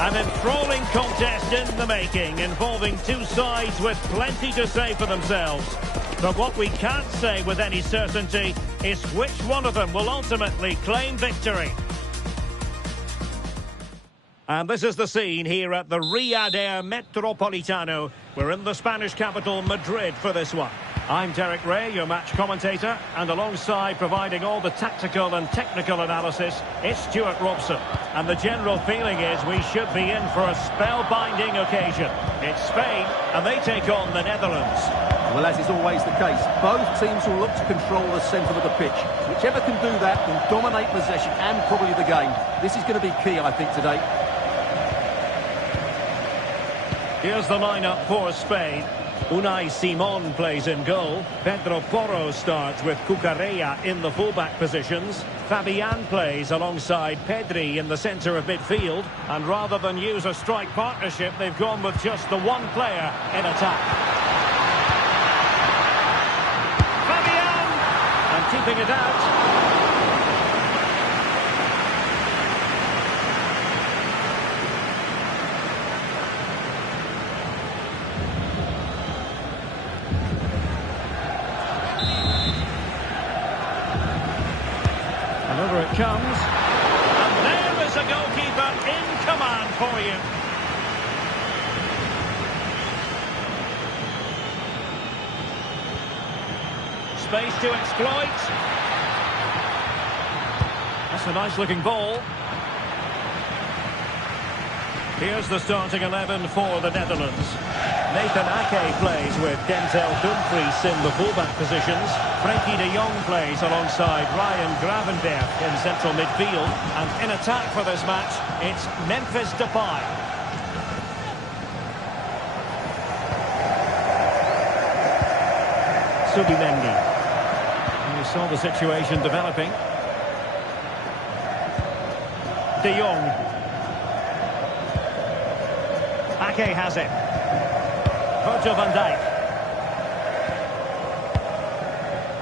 An enthralling contest in the making, involving two sides with plenty to say for themselves. But what we can't say with any certainty is which one of them will ultimately claim victory. And this is the scene here at the Riyadh Air Metropolitano. We're in the Spanish capital, Madrid, for this one. I'm Derek Ray, your match commentator, and alongside providing all the tactical and technical analysis, it's Stuart Robson. And the general feeling is we should be in for a spellbinding occasion. It's Spain, and they take on the Netherlands. Well, as is always the case, both teams will look to control the centre of the pitch. Whichever can do that can dominate possession and probably the game. This is going to be key, I think, today. Here's the lineup for Spain. Unai Simon plays in goal. Pedro Porro starts with Cucurella in the fullback positions. Fabian plays alongside Pedri in the centre of midfield. And rather than use a strike partnership, they've gone with just the one player in attack. Fabian! And keeping it out. Over it comes, and there is a goalkeeper in command for you. Space to exploit. That's a nice looking ball. Here's the starting 11 for the Netherlands. Nathan Ake plays with Denzel Dumfries in the fullback positions. Frenkie de Jong plays alongside Ryan Gravenberch in central midfield. And in attack for this match, it's Memphis Depay. Subimendi. And you saw the situation developing. De Jong. Ake has it. Virgil van Dijk.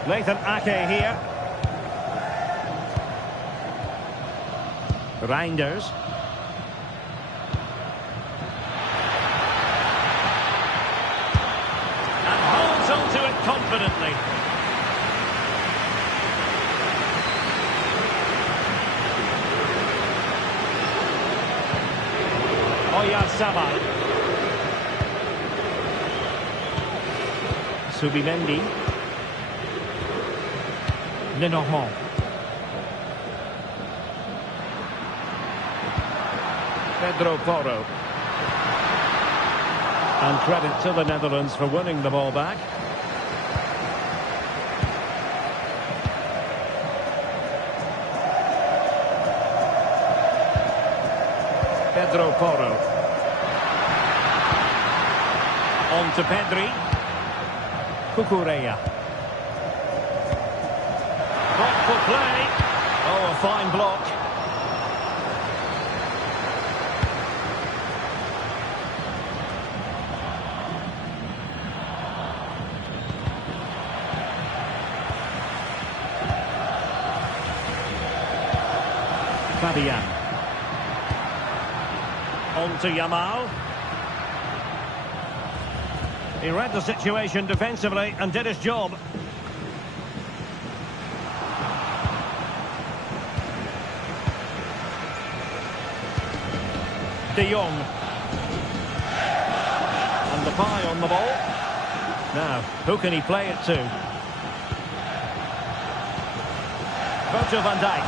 Nathan Ake here. Reinders. And holds on to it confidently. Oyarzabal. Subimendi. Lenormand. Pedro Porro. And credit to the Netherlands for winning the ball back. Pedro Porro. On to Pedri. Cucurella. Thoughtful play. Oh, a fine block. Fabian. On to Yamal. He read the situation defensively and did his job. De Jong. And Depay on the ball. Now, who can he play it to? Virgil van Dijk.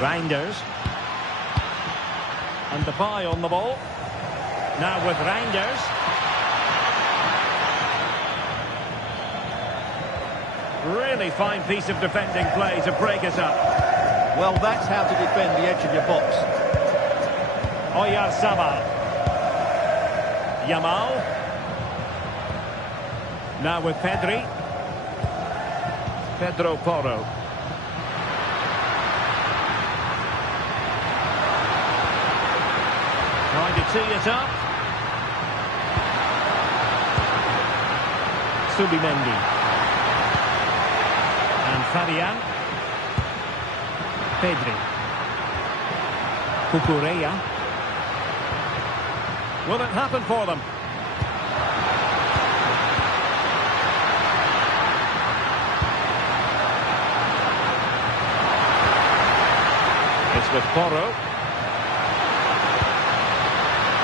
Reinders. And Depay on the ball. Now with Reinders. Really fine piece of defending play to break us up. Well, that's how to defend the edge of your box. Oyarzabal. Yamal. Now with Pedri. Pedro Porro. Trying to tee it up. Subimendi. And Fabian. Pedri. Cucurella. Will it happen for them? It's with Porro.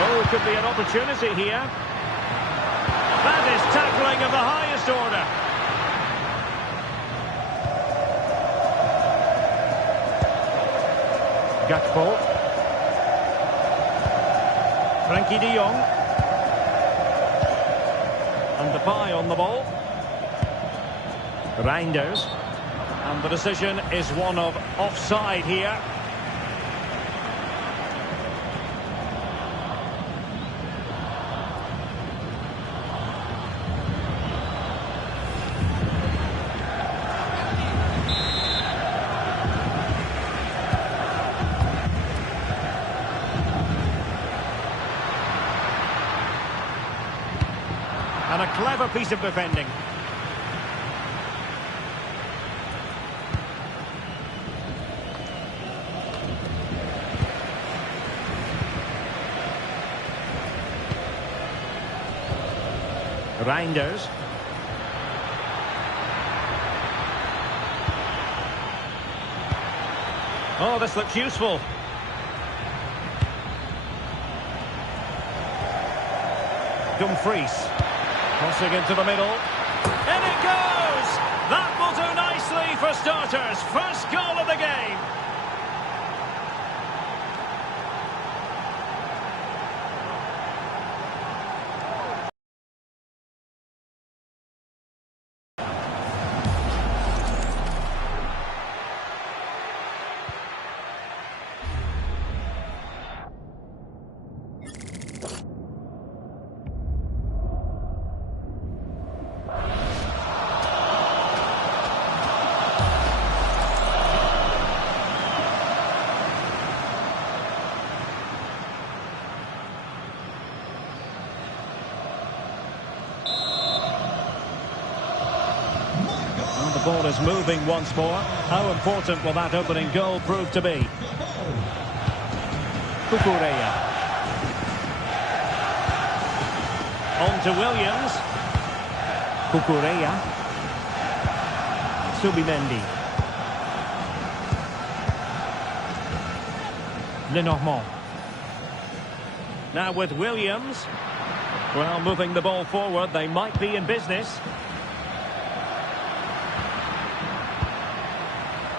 Oh, could be an opportunity here. That is tackling of the highest order. Gakpo. Frankie de Jong. And Depay on the ball. Reinders. And the decision is one of offside here. And a clever piece of defending. Reinders. Oh, this looks useful. Dumfries. Crossing into the middle. In it goes! That will do nicely for starters. First goal of the game. The ball is moving once more. How important will that opening goal prove to be? Cucurella. On to Williams. Cucurella. Subimendi. Lenormand. Now with Williams. Well, moving the ball forward, they might be in business.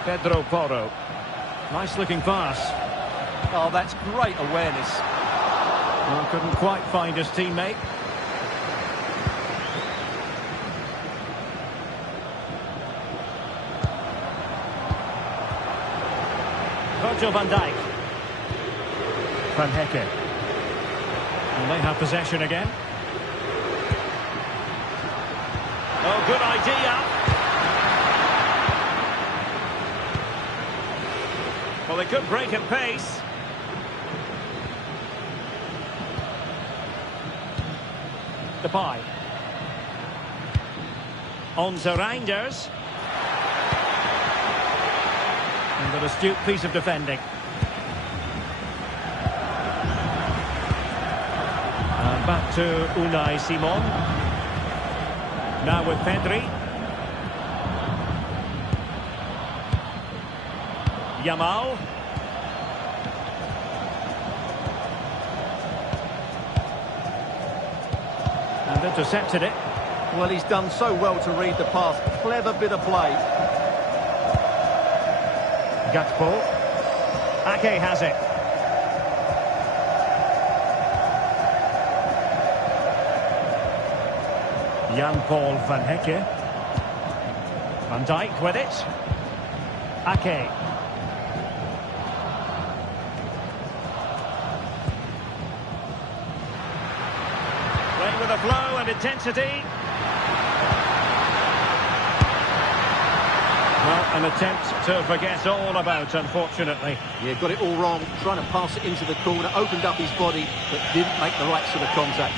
Pedro Porro. Nice looking pass. Oh, that's great awareness. Well, couldn't quite find his teammate. Virgil van Dijk. Van Hecke. And they have possession again. Oh, good idea. Well, they could break at pace. Depay. On to Reinders. And an astute piece of defending. And back to Unai Simon. Now with Pedri. Yamal. And intercepted it. Well, he's done so well to read the pass. Clever bit of play. Gakpo. Ake has it. Jan-Paul van Hecke. Van Dijk with it. Ake. Playing with a flow and intensity. Well, an attempt to forget all about, unfortunately. Yeah, got it all wrong. Trying to pass it into the corner, opened up his body, but didn't make the right sort of contact.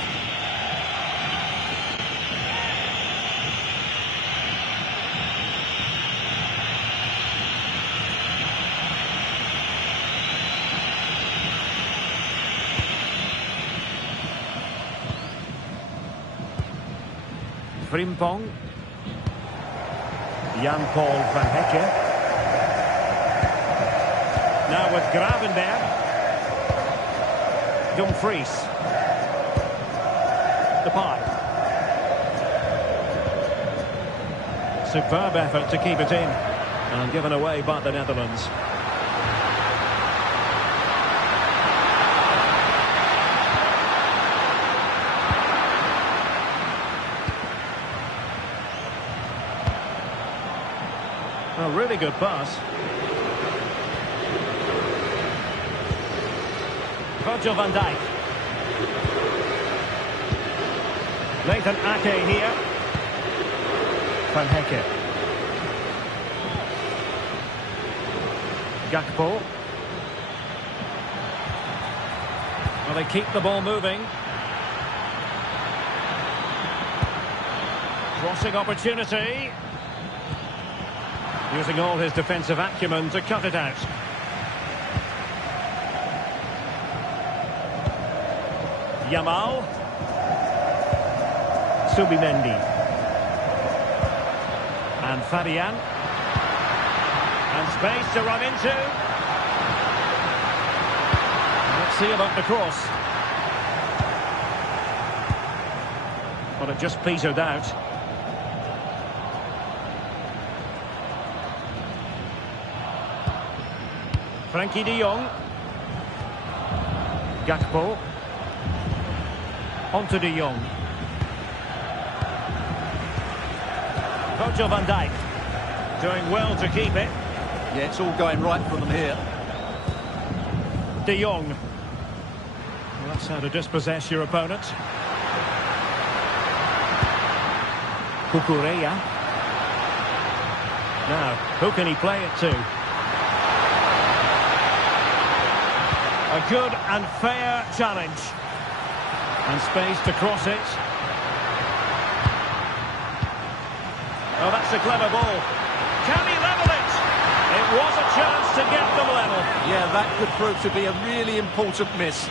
Frimpong. Jan-Paul van Hecke. Now with Gravenberg. Dumfries. Depay. Superb effort to keep it in. And given away by the Netherlands. A really good pass. Virgil van Dijk. Nathan Ake here. Van Hecke. Gakpo. Well, they keep the ball moving. Crossing opportunity. Using all his defensive acumen to cut it out. Yamal. Subimendi. And Fabian. And space to run into. Let's see about the cross. But it just petered out. Frankie de Jong. Gakpo. On to de Jong. Virgil van Dijk. Doing well to keep it. Yeah, it's all going right for them here. De Jong. Well, that's how to dispossess your opponent. Cucurella. Now, who can he play it to? A good and fair challenge. And space to cross it. Oh, that's a clever ball. Can he level it? It was a chance to get them level. Yeah, that could prove to be a really important miss.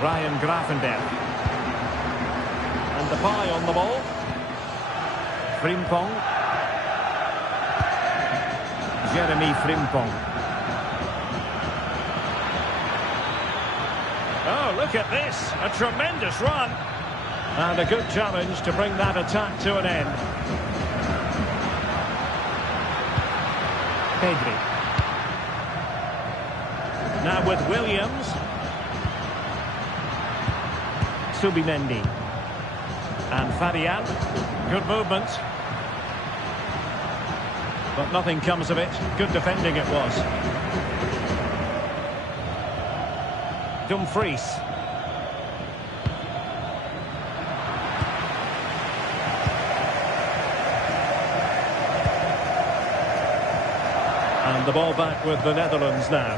Ryan Gravenberg. And Depay on the ball. Frimpong. Jeremy Frimpong. Oh, look at this. A tremendous run. And a good challenge to bring that attack to an end. Pedri. Now with Williams. Subimendi. And Fabian. Good movement. But nothing comes of it. Good defending it was. Dumfries. And the ball back with the Netherlands now.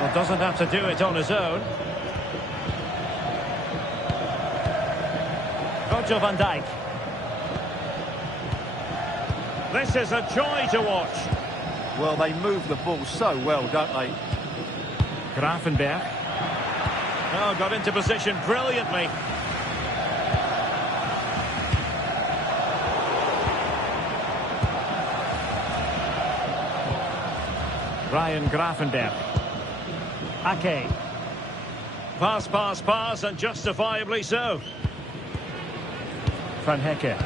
Well, doesn't have to do it on his own. Virgil van Dijk. This is a joy to watch. Well, they move the ball so well, don't they? Gravenberg. Oh, got into position brilliantly. Ryan Gravenberg. Ake. Pass, pass, pass, and justifiably so. Van Hecke.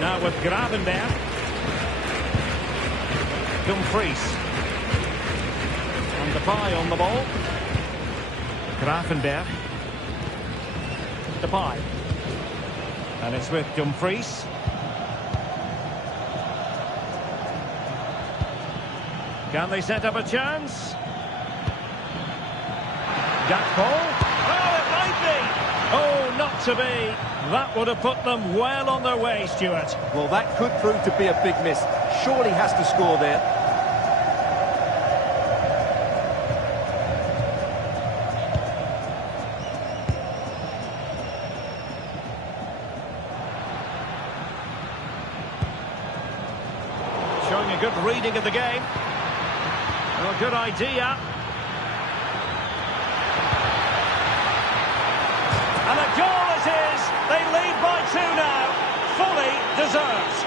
Now with Gravenberg. Dumfries. And Depay on the ball. Gravenberg. Depay. And it's with Dumfries. Can they set up a chance? Gakpo. Oh, it might be. Oh, not to be. That would have put them well on their way, Stuart. Well, that could prove to be a big miss. Surely has to score there. Good reading of the game. Well, good idea. And a goal it is. They lead by 2 now. Fully deserved.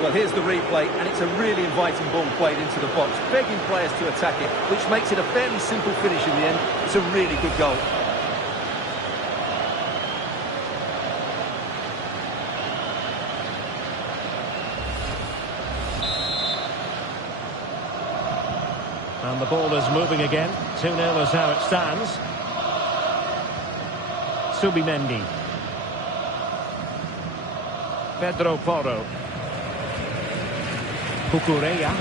Well, here's the replay, and it's a really inviting ball played into the box, begging players to attack it, which makes it a fairly simple finish in the end. It's a really good goal. And the ball is moving again. 2-0 is how it stands. Subimendi. Pedro Porro. Cucurella.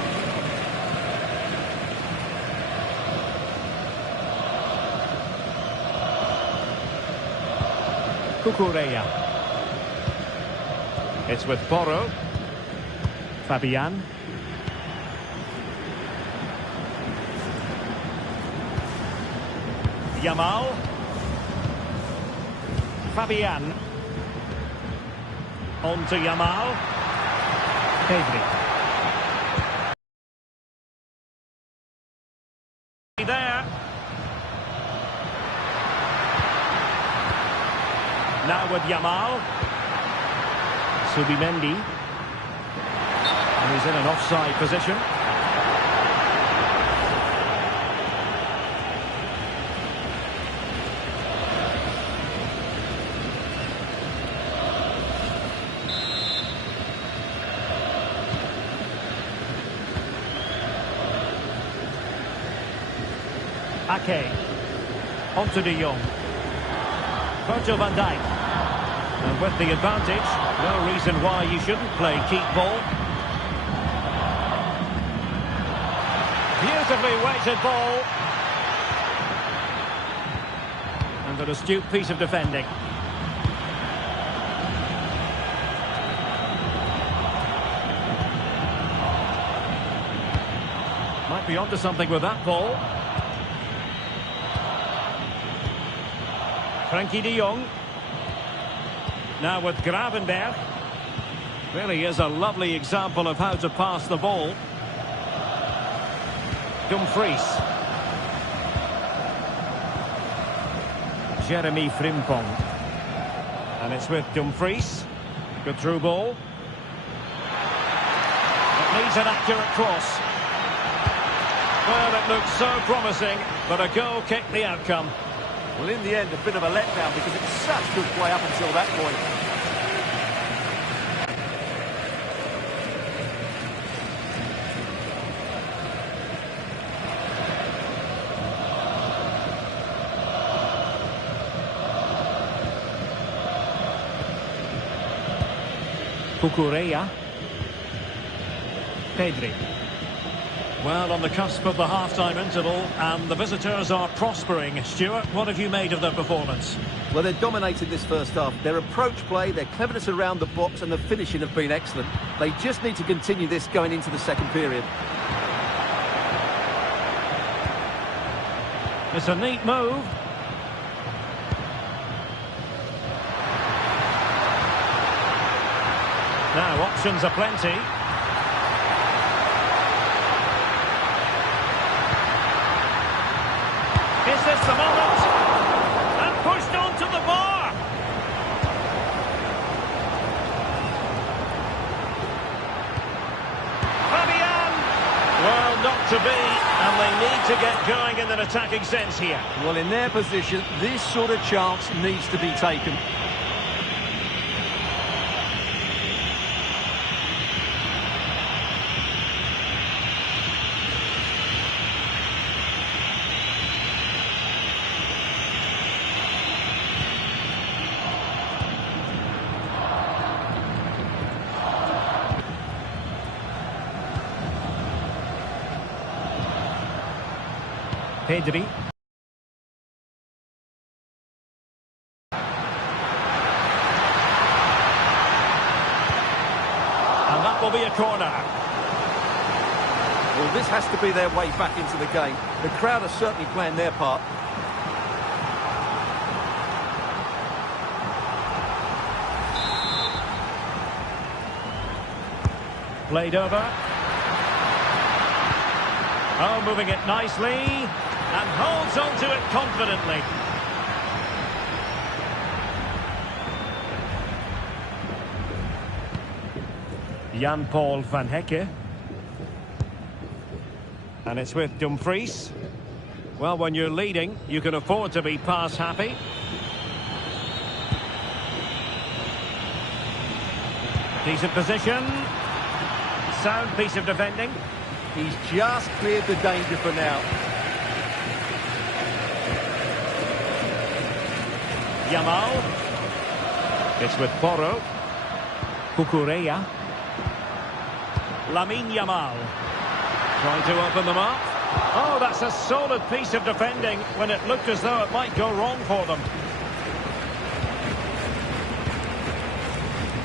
Cucurella. It's with Porro. Fabian. Yamal. Fabian. On to Yamal. Pedri. There. Now with Yamal. Subimendi. And he's in an offside position. Ake. On to De Jong. Virgil van Dijk. And with the advantage, no reason why you shouldn't play keep ball. Beautifully weighted ball. And an astute piece of defending. Might be onto something with that ball. Frenkie de Jong. Now with Gravenberg. Really is a lovely example of how to pass the ball. Dumfries. Jeremy Frimpong. And it's with Dumfries. Good through ball. It needs an accurate cross. Well, it looks so promising, but a goal kicked the outcome. Well, in the end, a bit of a letdown because it's such good play up until that point. Cucurella. Pedri. Well, on the cusp of the half-time interval, and the visitors are prospering. Stuart, what have you made of their performance? Well, they're dominated this first half. Their approach play, their cleverness around the box and the finishing have been excellent. They just need to continue this going into the second period. It's a neat move. Now, options are plenty. Is this the moment? And pushed onto the bar. Fabian. Well, not to be, and they need to get going in an attacking sense here. Well, in their position, this sort of chance needs to be taken. Pedri. And that will be a corner. Well, this has to be their way back into the game. The crowd are certainly playing their part. Played over. Oh, moving it nicely. And holds on to it confidently. Jan-Paul van Hecke. And it's with Dumfries. Well, when you're leading, you can afford to be pass happy. Decent position. Sound piece of defending. He's just cleared the danger for now. Yamal. It's with Porro. Cucurella. Lamine Yamal. Trying to open them up. Oh, that's a solid piece of defending when it looked as though it might go wrong for them.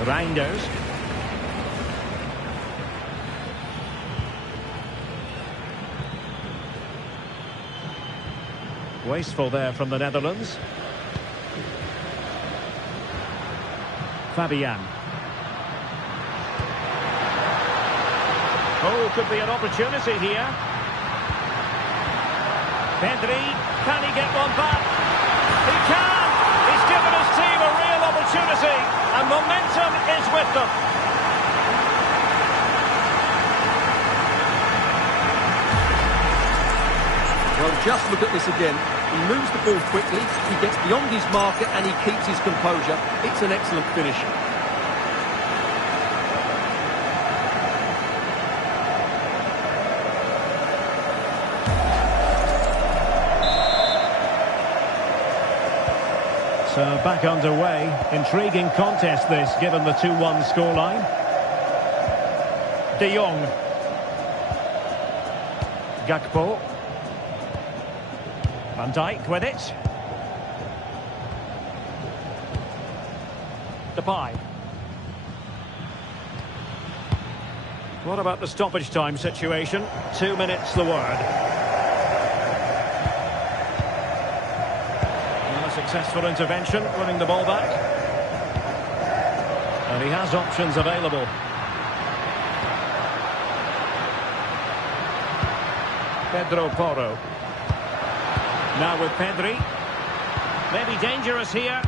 Reinders. Wasteful there from the Netherlands. Fabian. Oh, could be an opportunity here. Pedri, can he get one back? He can! He's given his team a real opportunity, and momentum is with them. Well, just look at this again. He moves the ball quickly, he gets beyond his marker, and he keeps his composure. It's an excellent finish. So back underway. Intriguing contest this, given the 2-1 scoreline. De Jong. Gakpo. Van Dijk with it. Depay. What about the stoppage time situation? 2 minutes the word. Successful intervention, winning the ball back. And he has options available. Pedro Porro. Now with Pedri. Maybe dangerous here.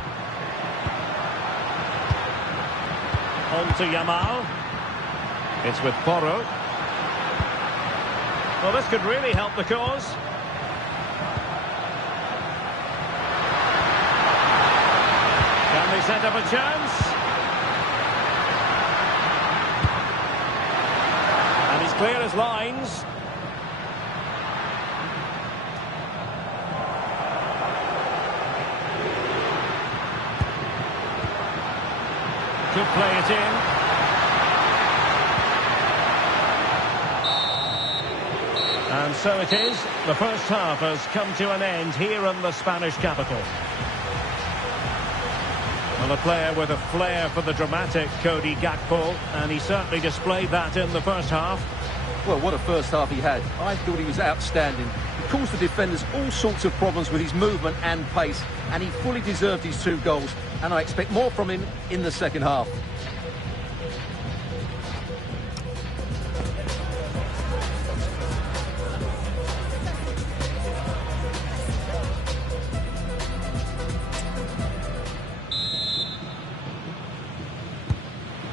On to Yamal. It's with Porro. Well, this could really help the cause. Can they set up a chance? And he's clear as lines. Could play it in. And so it is. The first half has come to an end here in the Spanish capital. Well, a player with a flair for the dramatic, Cody Gakpo, and he certainly displayed that in the first half. Well, what a first half he had. I thought he was outstanding. He caused the defenders all sorts of problems with his movement and pace, and he fully deserved his 2 goals, and I expect more from him in the second half.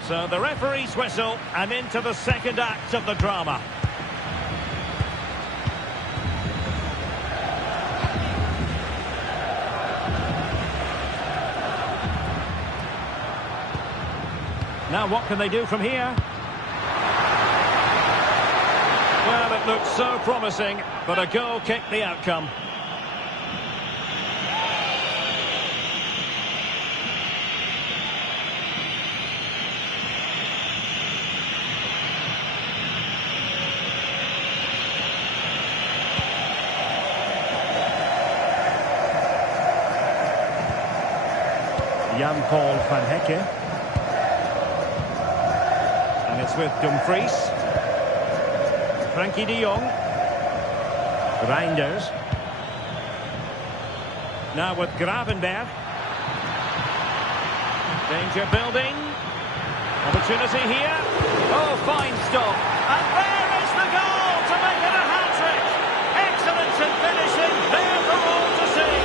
So the referee's whistle, and into the second act of the drama. Now what can they do from here? Well, it looked so promising, but a goal kicked the outcome. Jan-Paul van Hecke. And it's with Dumfries. Frankie de Jong. Reinders. Now with Gravenberg. Danger building. Opportunity here. Oh, fine stop. And there is the goal to make it a hat-trick. Excellence in finishing, there for all to see.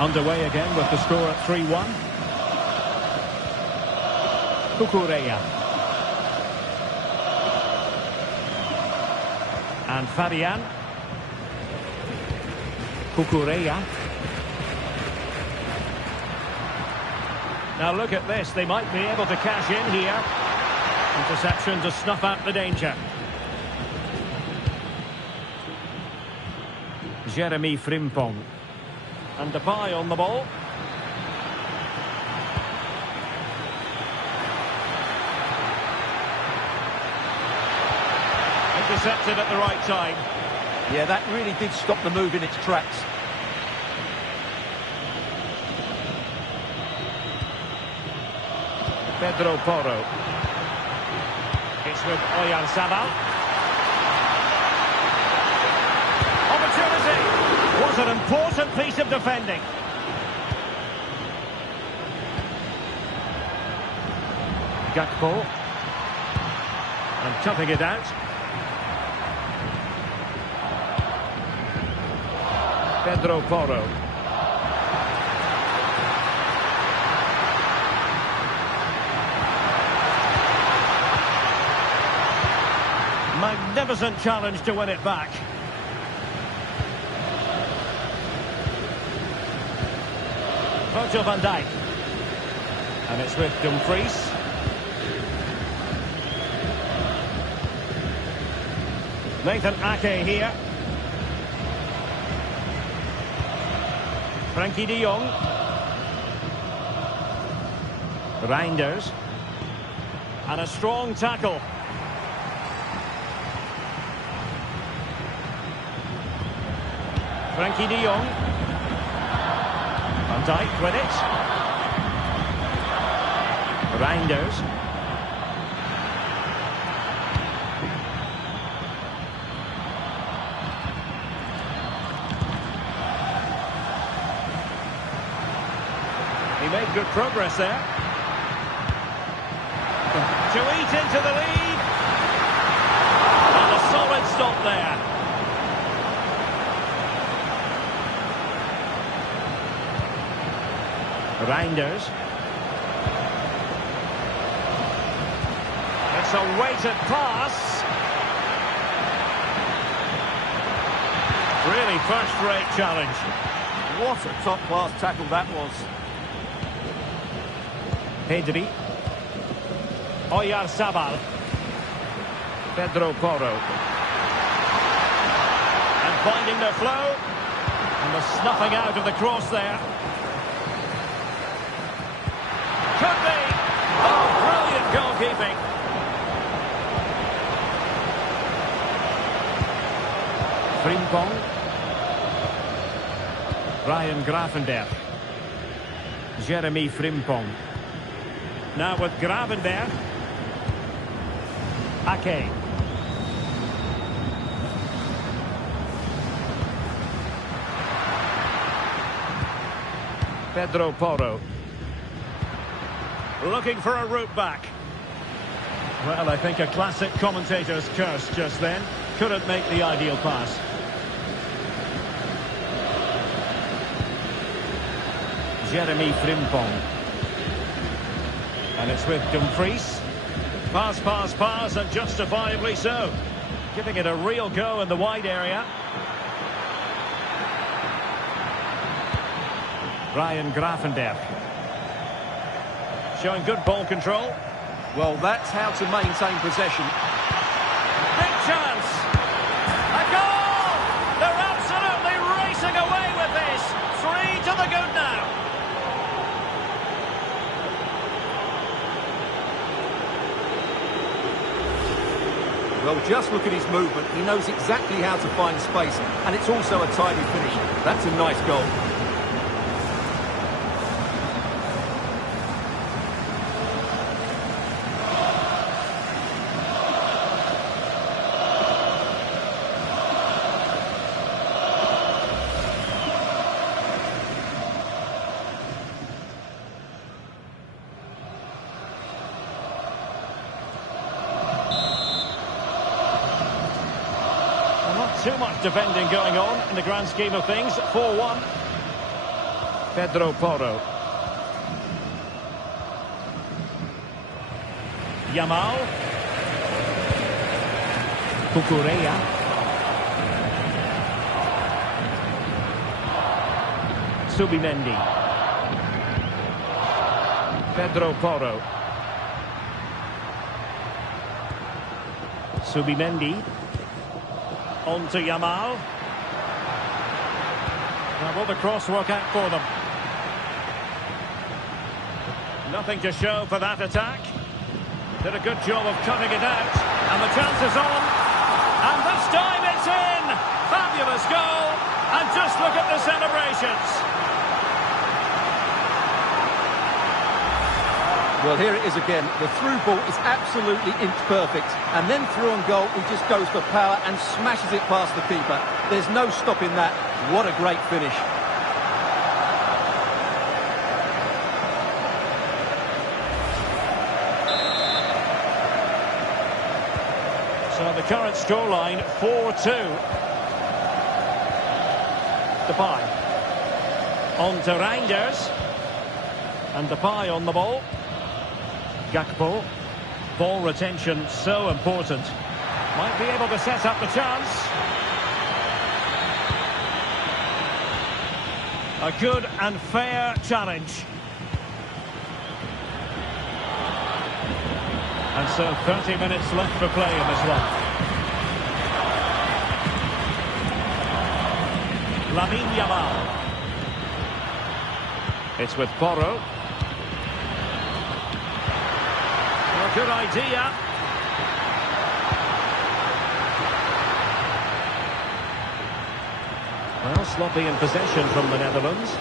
Underway again with the score at 3-1. Cucurella. And Fabian. Cucurella. Now look at this, they might be able to cash in here. Interception to snuff out the danger. Jeremy Frimpong. And Depay on the ball. Intercepted at the right time. Yeah, that really did stop the move in its tracks. Pedro Porro. It's with Oyarzabal. Opportunity. Was an important piece of defending. Gakpo. And cutting it out. Pedro Porro. Magnificent challenge to win it back. Virgil van Dijk. And it's with Dumfries. Nathan Ake here. Frankie de Jong. Reinders. And a strong tackle. Frankie de Jong. Van Dijk with it. Reinders. He made good progress there. To eat into the lead. And a solid stop there. Reinders. It's a weighted pass. Really first-rate challenge. What a top-class tackle that was. Pedri. Oyarzabal. Pedro Porro. And finding the flow. And the snuffing out of the cross there. Could be. Oh, brilliant goalkeeping. Frimpong. Ryan Gravenberch. Jeremy Frimpong. Now with Gravenberch. Ake. Pedro Porro. Looking for a route back. Well, I think a classic commentator's curse just then. Couldn't make the ideal pass. Jeremy Frimpong. And it's with Dumfries. Pass, pass, pass, and justifiably so. Giving it a real go in the wide area. Ryan Gravenberch. Showing good ball control. Well, that's how to maintain possession. Big chance. A goal! They're absolutely racing away with this. 3 to the good now. Well, just look at his movement. He knows exactly how to find space, and it's also a tidy finish. That's a nice goal. Too much defending going on in the grand scheme of things. 4-1. Pedro Porro. Yamal. Cucurella. Subimendi. Pedro Porro. Subimendi. On to Yamal. Now will the cross work out for them? Nothing to show for that attack. Did a good job of cutting it out. And the chance is on. And this time it's in! Fabulous goal. And just look at the celebrations. Well, here it is again. The through ball is absolutely inch perfect. And then through on goal, he just goes for power and smashes it past the keeper. There's no stopping that. What a great finish. So the current scoreline, 4-2. Depay. On to Reinders. And Depay on the ball. Gakpo. Ball retention so important. Might be able to set up the chance. A good and fair challenge. And so 30 minutes left for play in this one. Lamine Yamal. It's with Porro. Well, good idea. Well, sloppy in possession from the Netherlands.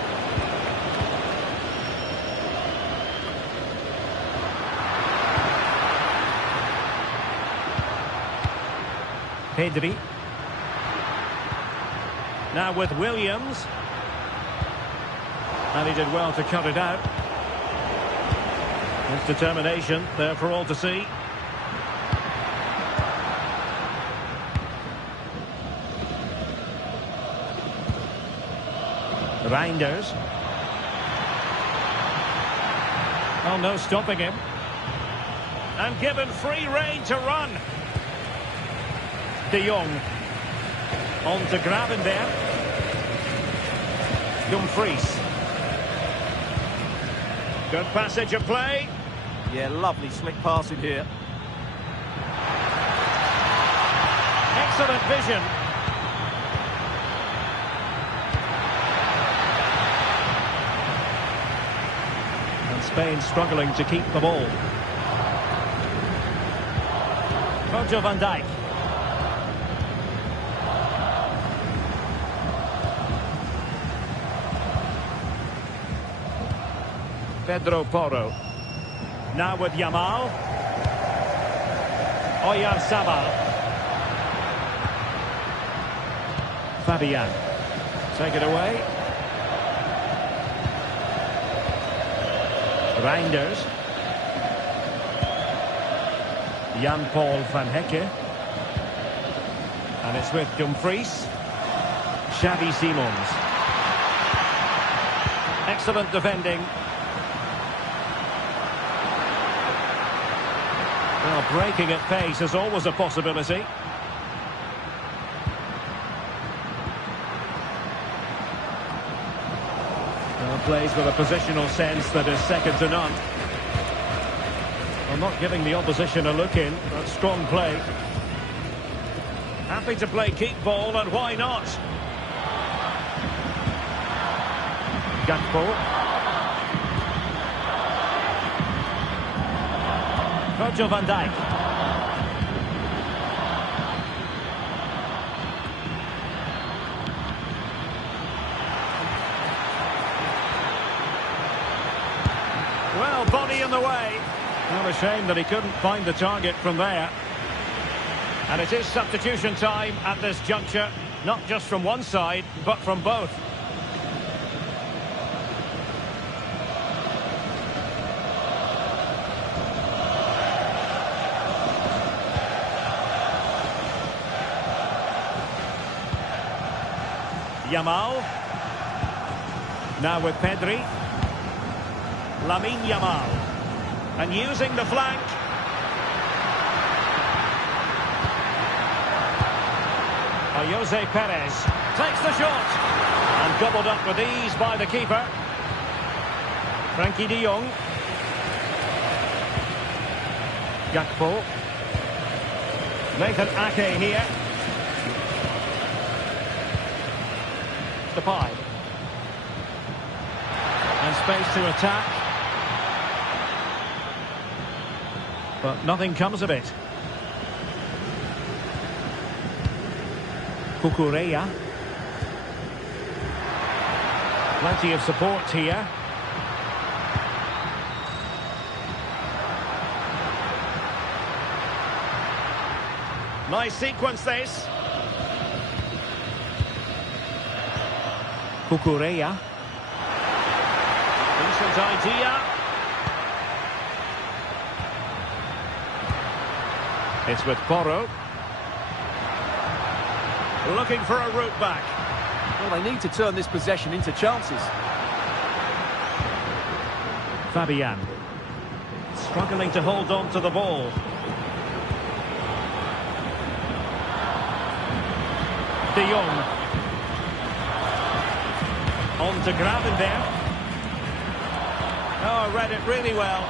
Pedri. Now with Williams. And he did well to cut it out. His determination there for all to see. Reinders. Oh, no stopping him. And given free rein to run. De Jong. On to Gravenberch. Dumfries. Good passage of play. Yeah, lovely slick passing here. Excellent vision. And Spain struggling to keep the ball. Virgil van Dijk. Pedro Porro. Now with Yamal. Oyarzabal. Fabian. Take it away. Reinders. Jan-Paul van Hecke. And it's with Dumfries. Xavi Simons. Excellent defending. Well, breaking at pace is always a possibility. Well, plays with a positional sense that is second to none. Well, not giving the opposition a look in, but strong play. Happy to play keep ball, and why not? Gakpo. Virgil van Dijk. the way. Well, a shame that he couldn't find the target from there. And it is substitution time at this juncture. Not just from one side, but from both. Yamal. Now with Pedri. Lamine Yamal. And using the flank. Jose Perez takes the shot. And gobbled up with ease by the keeper. Frankie de Jong. Gakpo. Nathan Ake here. Depay. And space to attack. But nothing comes of it. Cucurella. Plenty of support here. Nice sequence this. Cucurella. Decent idea. It's with Porro. Looking for a route back. Well, they need to turn this possession into chances. Fabian. Struggling to hold on to the ball. De Jong. On to Gravenberch. Oh, read it really well.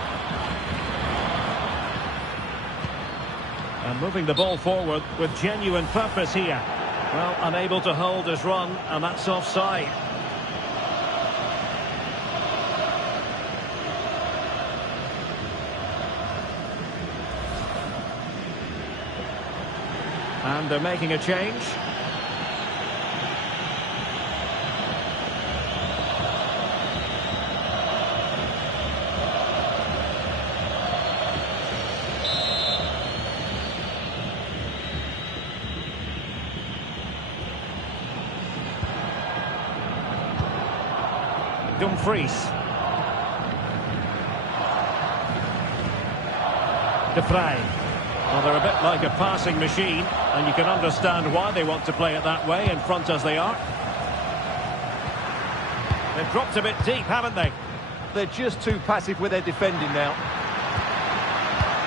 And moving the ball forward with genuine purpose here. Well, unable to hold his run, and that's offside. And they're making a change. Dumfries. De Vrij. Well, they're a bit like a passing machine, and you can understand why they want to play it that way, in front as they are. They've dropped a bit deep, haven't they? They're just too passive with their defending now.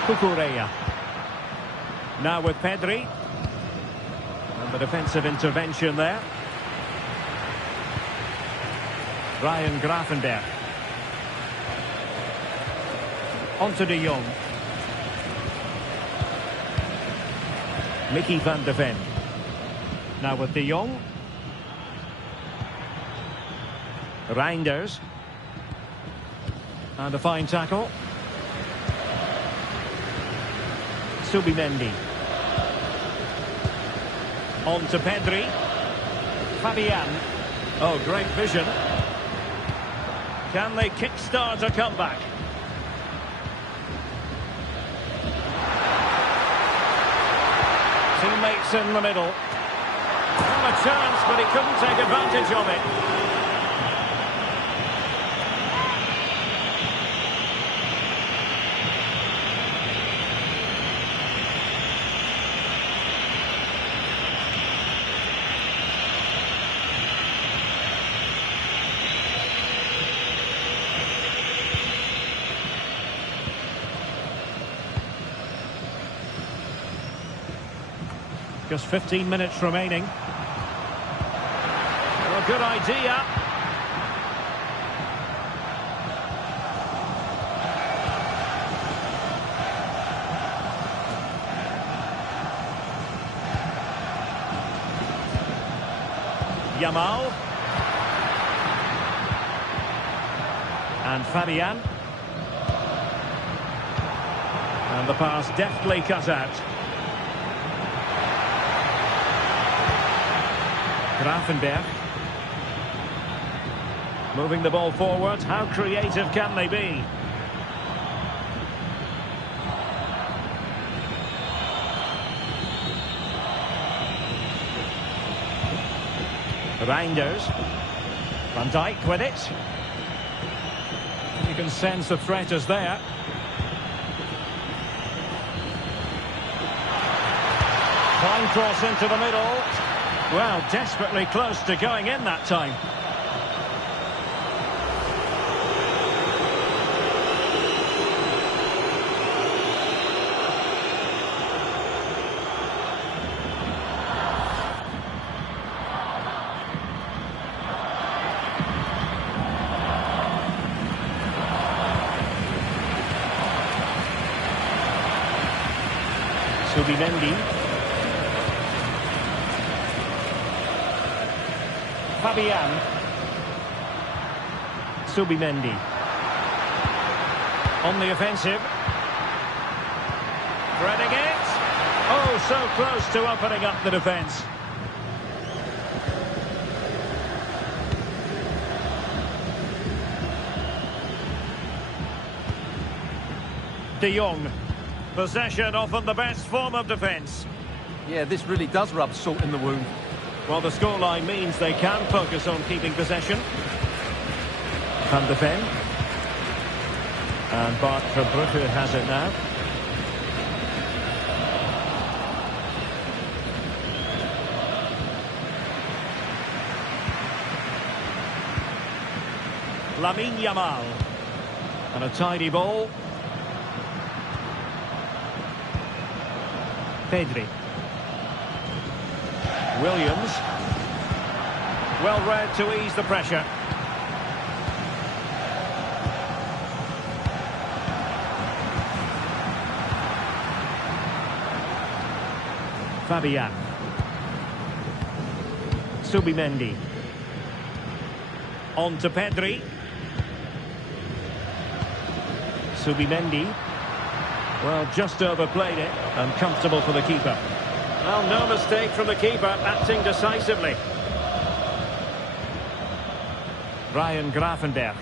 Cucurella. Now with Pedri. And the defensive intervention there. Ryan Gravenberch. On to de Jong. Mickey van de Ven. Now with de Jong. Reinders. And a fine tackle. Subimendi. On to Pedri. Fabian. Oh, great vision. Can they kickstart a comeback? Teammates in the middle. Well, a chance, but he couldn't take advantage of it. Just 15 minutes remaining. Well, good idea. Yamal. And Fabian. And the pass deftly cut out. Gravenberch. Moving the ball forward. How creative can they be? Reinders. Van Dijk with it. You can sense the threat is there. Fine cross into the middle. Well, desperately close to going in that time. Subimendi. Fabian. Subimendi. On the offensive. Threading it. Oh, so close to opening up the defence. De Jong. Possession often the best form of defence. Yeah, this really does rub salt in the wound. Well, the scoreline means they can focus on keeping possession. Van de Ven. And Bart Verbrugge has it now. Lamine Yamal. And a tidy ball. Pedri. Williams. Well read to ease the pressure. Fabian. Subimendi. On to Pedri. Subimendi. Well, just overplayed it, and comfortable for the keeper. Well, no mistake from the keeper, acting decisively. Ryan Gravenberch.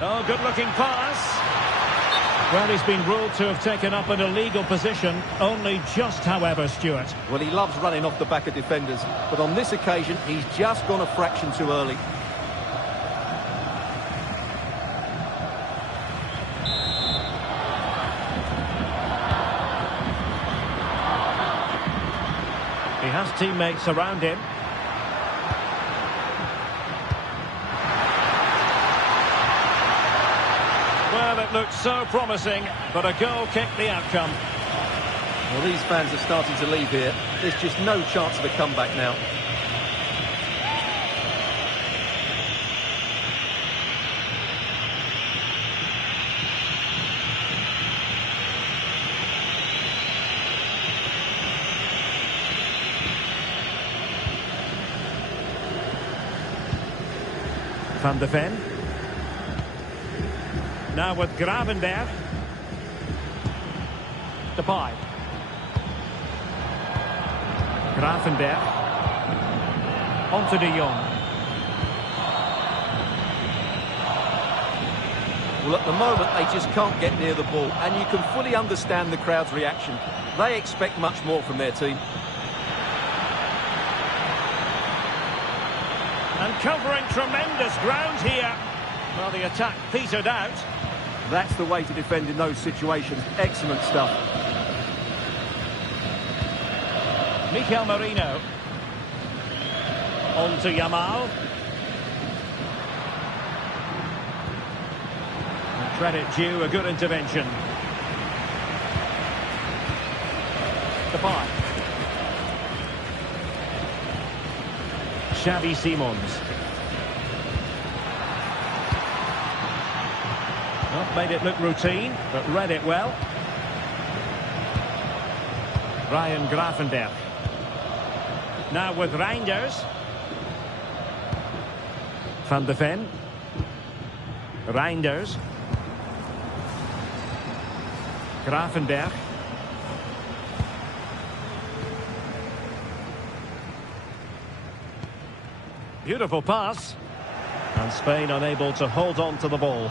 Oh, good-looking pass. Well, he's been ruled to have taken up an illegal position, only just, however, Stuart. Well, he loves running off the back of defenders, but on this occasion, he's just gone a fraction too early. He has teammates around him. Well, it looked so promising, but a goal kicked the outcome. Well, these fans are starting to leave here. There's just no chance of a comeback now. Van de Ven. Now with Gravenberch. Depay. Gravenberch. On to De Jong. Well, at the moment, they just can't get near the ball, and you can fully understand the crowd's reaction. They expect much more from their team. And covering tremendous ground here. Well, the attack petered out. That's the way to defend in those situations. Excellent stuff. Mikel Merino. On to Yamal. And credit due, a good intervention. Depay. Xavi Simons. Not made it look routine, but read it well. Ryan Gravenberch. Now with Reinders. Van de Ven. Reinders. Gravenberch. Beautiful pass. And Spain unable to hold on to the ball.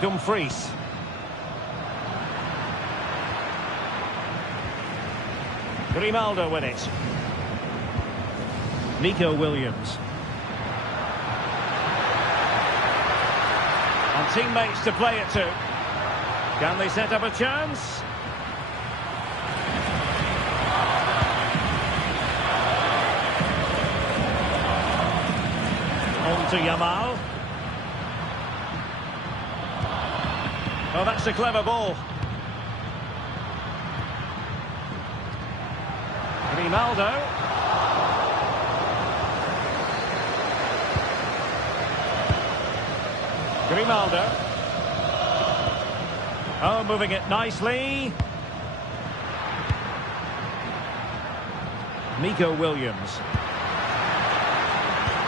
Dumfries. Grimaldo with it. Nico Williams. And teammates to play it to. Can they set up a chance? On to Yamal. Oh, that's a clever ball. Grimaldo. Grimaldo. Oh, moving it nicely. Nico Williams.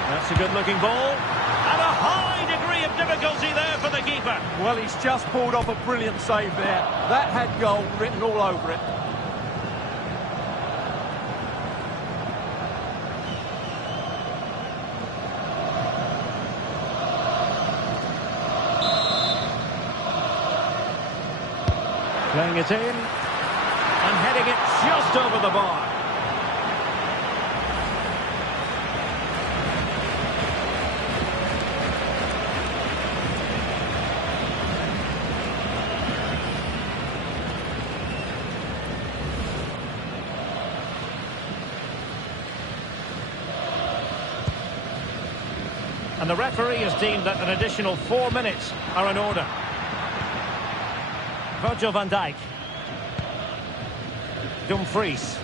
That's a good-looking ball. And a high degree of difficulty there for the keeper. Well, he's just pulled off a brilliant save there. That had goal written all over it. Playing it in, and heading it just over the bar. And the referee has deemed that an additional 4 minutes are in order. Virgil van Dijk. Dumfries.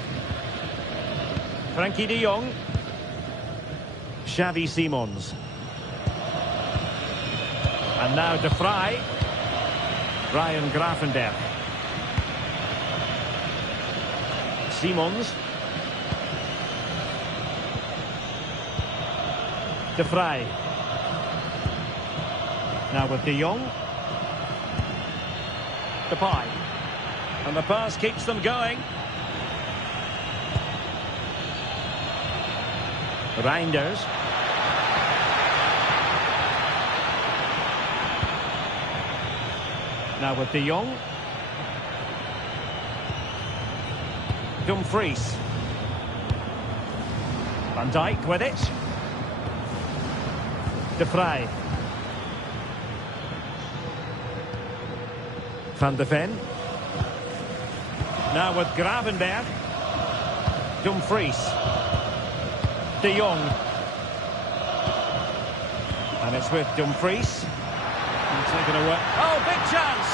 Frankie de Jong. Xavi Simons. And now De Vrij. Ryan Gravenberch. Simons. De Vrij. Now with De Jong. Depay. And the pass keeps them going. Reinders. Now with De Jong. Dumfries. Van Dijk with it. De Vrij. Van de Ven. Now with Gravenberch. Dumfries. De Jong. And it's with Dumfries. And taken away. Oh, big chance!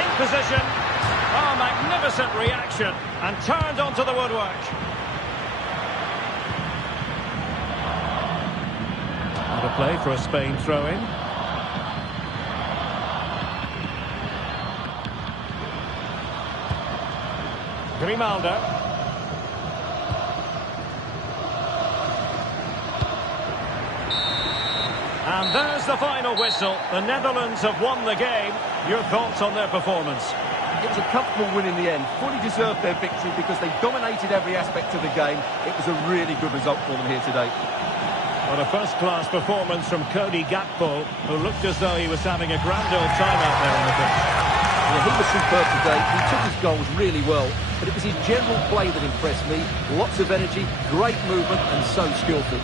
In position. Oh, magnificent reaction. And turned onto the woodwork. And a play for a Spain throw-in. Grimaldo. And there's the final whistle. The Netherlands have won the game. Your thoughts on their performance? It was a comfortable win in the end. Fully deserved their victory because they dominated every aspect of the game. It was a really good result for them here today. What a first-class performance from Cody Gakpo, who looked as though he was having a grand old time out there on the pitch. Yeah, he was superb today. He took his goals really well, but it was his general play that impressed me. Lots of energy, great movement, and so skillful.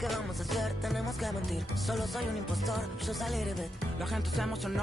¿qué vamos a hacer? Tenemos que mentir. Solo soy un impostor, yo saliré de. La gente se emocionó.